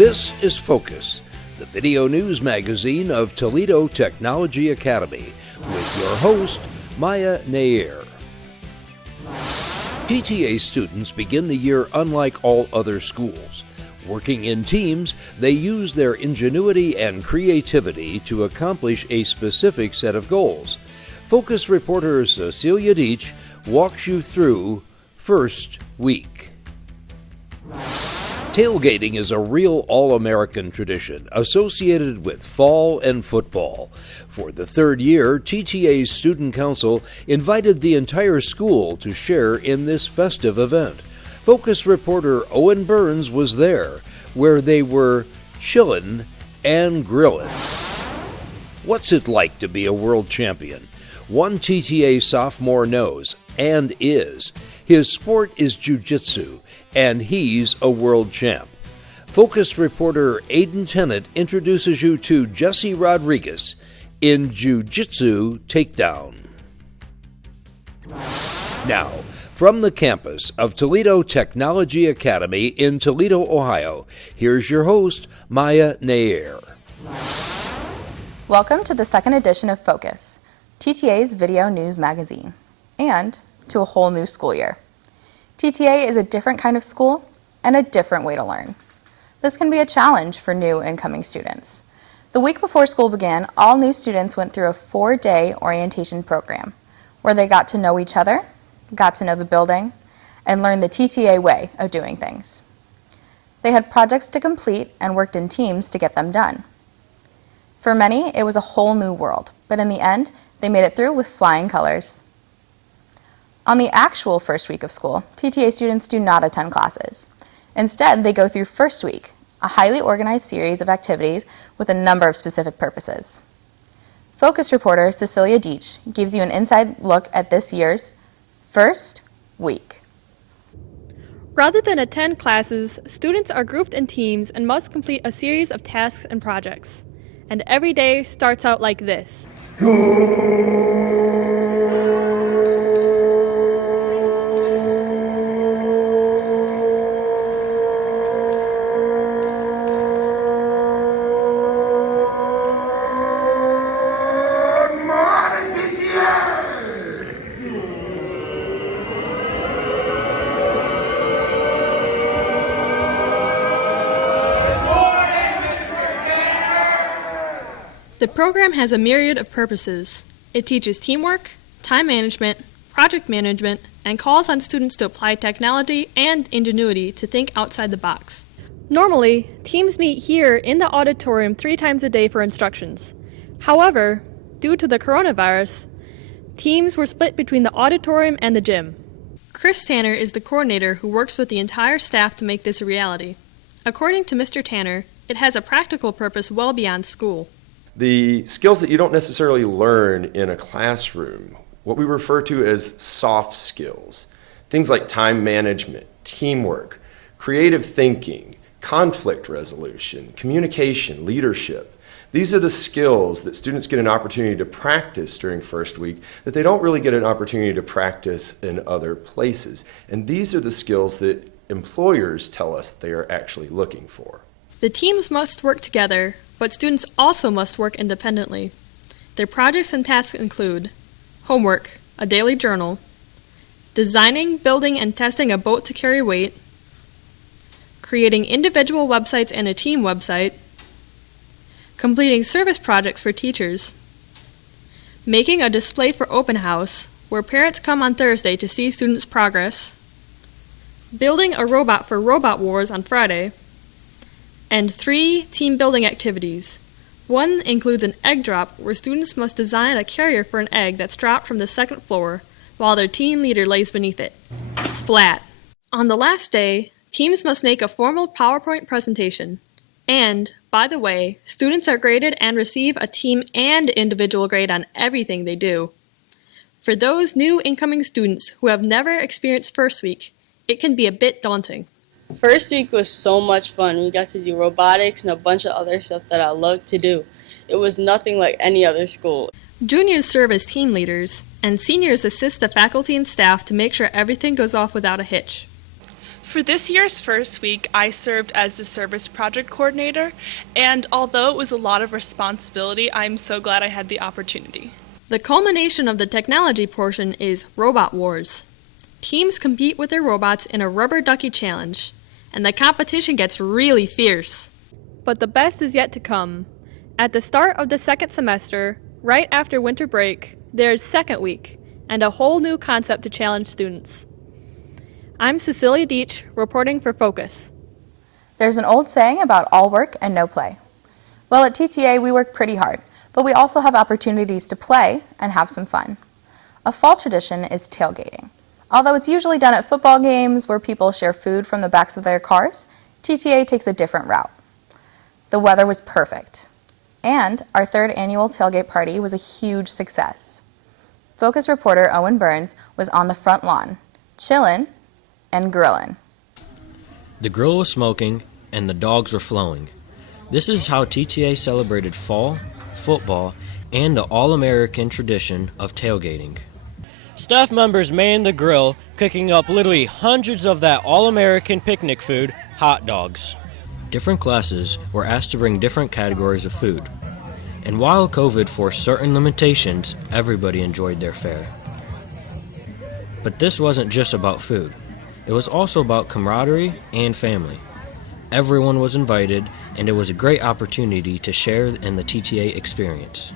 This is Focus, the video news magazine of Toledo Technology Academy, with your host, Nair. TTA students begin the year unlike all other schools. Working in teams, they use their ingenuity and creativity to accomplish a specific set of goals. Focus reporter Cecilia Deitch walks you through first week. Tailgating is a real all-American tradition associated with fall and football. For the third year, TTA's Student Council invited the entire school to share in this festive event. Focus reporter Owen Burns was there, where they were chillin' and grillin'. What's it like to be a world champion? One TTA sophomore knows, and is. His sport is jiu-jitsu, and he's a world champ. Focus reporter Aidan Tennant introduces you to Jesse Rodriguez in JIU JITSU Takedown. Now, from the campus of Toledo Technology Academy in Toledo, Ohio, here's your host, Nair. Welcome to the second edition of Focus, TTA's video news magazine, and to a whole new school year. TTA is a different kind of school and a different way to learn. This can be a challenge for new incoming students. The week before school began, all new students went through a 4-day orientation program where they got to know each other, got to know the building, and learned the TTA way of doing things. They had projects to complete and worked in teams to get them done. For many, it was a whole new world, but in the end, they made it through with flying colors. On the actual first week of school, TTA students do not attend classes. Instead, they go through First Week, a highly organized series of activities with a number of specific purposes. Focus reporter Cecilia Deitch gives you an inside look at this year's First Week. Rather than attend classes, students are grouped in teams and must complete a series of tasks and projects. And every day starts out like this. The program has a myriad of purposes. It teaches teamwork, time management, project management, and calls on students to apply technology and ingenuity to think outside the box. Normally, teams meet here in the auditorium 3 times a day for instructions. However, due to the coronavirus, teams were split between the auditorium and the gym. Chris Tanner is the coordinator who works with the entire staff to make this a reality. According to Mr. Tanner, it has a practical purpose well beyond school. The skills that you don't necessarily learn in a classroom, what we refer to as soft skills, things like time management, teamwork, creative thinking, conflict resolution, communication, leadership. These are the skills that students get an opportunity to practice during first week that they don't really get an opportunity to practice in other places. And these are the skills that employers tell us they are actually looking for. The teams must work together, but students also must work independently. Their projects and tasks include homework, a daily journal, designing, building, and testing a boat to carry weight, creating individual websites and a team website, completing service projects for teachers, making a display for open house, where parents come on Thursday to see students' progress, building a robot for Robot Wars on Friday, and 3 team building activities. One includes an egg drop, where students must design a carrier for an egg that's dropped from the 2nd floor while their team leader lays beneath it. Splat! On the last day, teams must make a formal PowerPoint presentation. And, by the way, students are graded and receive a team and individual grade on everything they do. For those new incoming students who have never experienced First Week, it can be a bit daunting. First week was so much fun. We got to do robotics and a bunch of other stuff that I loved to do. It was nothing like any other school. Juniors serve as team leaders, and seniors assist the faculty and staff to make sure everything goes off without a hitch. For this year's first week, I served as the service project coordinator, and although it was a lot of responsibility, I'm so glad I had the opportunity. The culmination of the technology portion is Robot Wars. Teams compete with their robots in a rubber ducky challenge, and the competition gets really fierce. But the best is yet to come. At the start of the second semester, right after winter break, there's second week, and a whole new concept to challenge students. I'm Cecilia Deach, reporting for Focus. There's an old saying about all work and no play. Well, at TTA, we work pretty hard, but we also have opportunities to play and have some fun. A fall tradition is tailgating. Although it's usually done at football games where people share food from the backs of their cars, TTA takes a different route. The weather was perfect, and our third annual tailgate party was a huge success. Focus reporter Owen Burns was on the front lawn, chillin' and grillin'. The grill was smoking and the dogs were flowing. This is how TTA celebrated fall, football, and the all-American tradition of tailgating. Staff members manned the grill, cooking up literally hundreds of that all-American picnic food, hot dogs. Different classes were asked to bring different categories of food. And while COVID forced certain limitations, everybody enjoyed their fare. But this wasn't just about food. It was also about camaraderie and family. Everyone was invited, and it was a great opportunity to share in the TTA experience.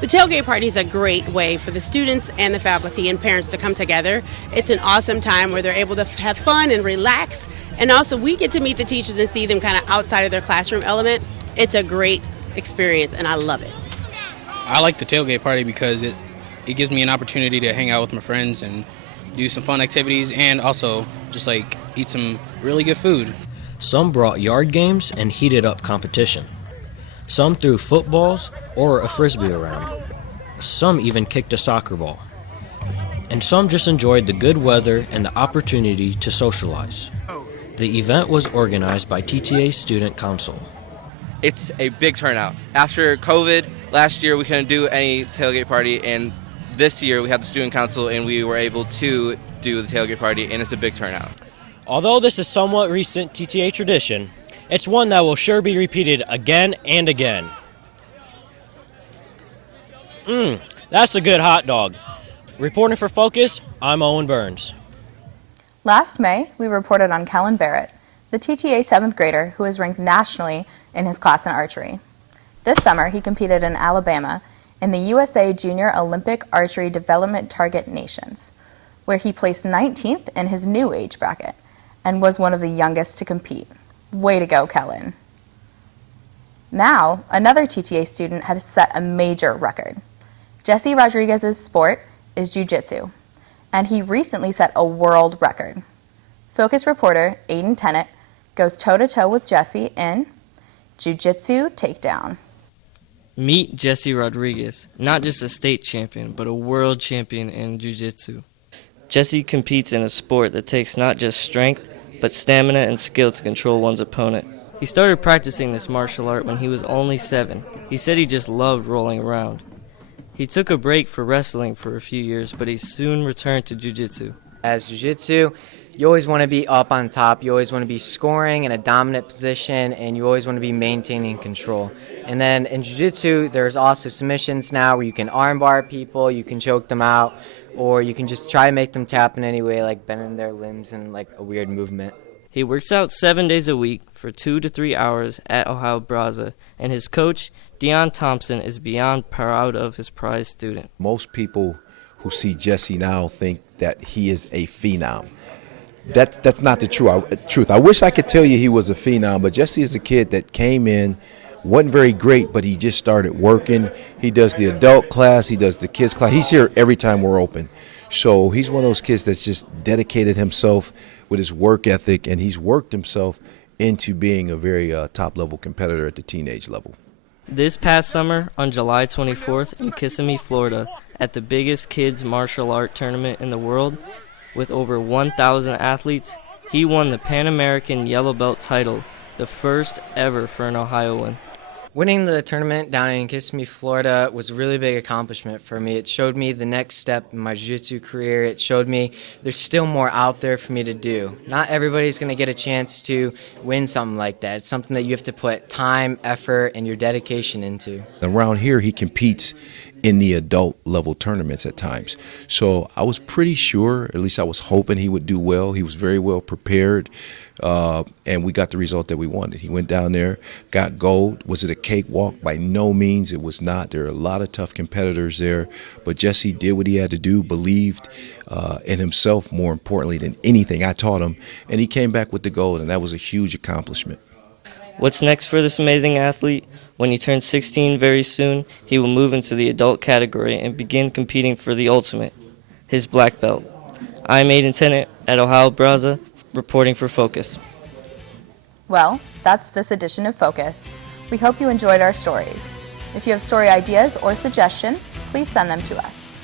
The tailgate party is a great way for the students and the faculty and parents to come together. It's an awesome time where they're able to have fun and relax, and also we get to meet the teachers and see them kind of outside of their classroom element. It's a great experience, and I love it. I like the tailgate party because it gives me an opportunity to hang out with my friends and do some fun activities and also just like eat some really good food. Some brought yard games and heated up competition. Some threw footballs or a frisbee around. Some even kicked a soccer ball. And some just enjoyed the good weather and the opportunity to socialize. The event was organized by TTA Student Council. It's a big turnout. After COVID, last year we couldn't do any tailgate party, and this year we had the Student Council and we were able to do the tailgate party, and it's a big turnout. Although this is somewhat recent TTA tradition, it's one that will sure be repeated again and again. That's a good hot dog. Reporting for Focus, I'm Owen Burns. Last May, we reported on Kellen Barrett, the TTA 7th grader who was ranked nationally in his class in archery. This summer, he competed in Alabama in the USA Junior Olympic Archery Development Target Nations, where he placed 19th in his new age bracket and was one of the youngest to compete. Way to go, Kellen. Now, another TTA student had set a major record. Jesse Rodriguez's sport is jiu-jitsu, and he recently set a world record. Focus reporter Aiden Tennant goes toe-to-toe with Jesse in Jiu-Jitsu Takedown. Meet Jesse Rodriguez, not just a state champion, but a world champion in jiu-jitsu. Jesse competes in a sport that takes not just strength, but stamina and skill to control one's opponent. He started practicing this martial art when he was only 7. He said he just loved rolling around. He took a break for wrestling for a few years, but he soon returned to jiu-jitsu. As jiu-jitsu, you always want to be up on top. You always want to be scoring in a dominant position, and you always want to be maintaining control. And then in jiu-jitsu, there's also submissions now where you can armbar people, you can choke them out, or you can just try to make them tap in any way, like bending their limbs in like a weird movement. He works out 7 days a week for 2 to 3 hours at Ohio Braza, and his coach, Dion Thompson, is beyond proud of his prize student. Most people who see Jesse now think that he is a phenom. That's not the truth. I wish I could tell you he was a phenom, but Jesse is a kid that came in, wasn't very great, but he just started working. He does the adult class, he does the kids class. He's here every time we're open. So he's one of those kids that's just dedicated himself with his work ethic, and he's worked himself into being a very top-level competitor at the teenage level. This past summer, on July 24th in Kissimmee, Florida, at the biggest kids martial art tournament in the world, with over 1,000 athletes, he won the Pan American Yellow Belt title, the first ever for an Ohioan. Winning the tournament down in Kissimmee, Florida was a really big accomplishment for me. It showed me the next step in my jiu-jitsu career. It showed me there's still more out there for me to do. Not everybody's going to get a chance to win something like that. It's something that you have to put time, effort, and your dedication into. Around here, he competes in the adult level tournaments at times. So I was pretty sure, at least I was hoping he would do well. He was very well prepared, and we got the result that we wanted. He went down there, got gold. Was it a cakewalk? By no means, it was not. There are a lot of tough competitors there, but Jesse did what he had to do, believed in himself more importantly than anything I taught him, and he came back with the gold, and that was a huge accomplishment. What's next for this amazing athlete? When he turns 16 very soon, he will move into the adult category and begin competing for the ultimate, his black belt. I'm Aiden Tennant at Ohio Braza, reporting for Focus. Well, that's this edition of Focus. We hope you enjoyed our stories. If you have story ideas or suggestions, please send them to us.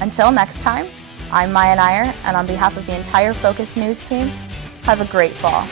Until next time, I'm Maya Nair, and on behalf of the entire Focus News team, have a great fall.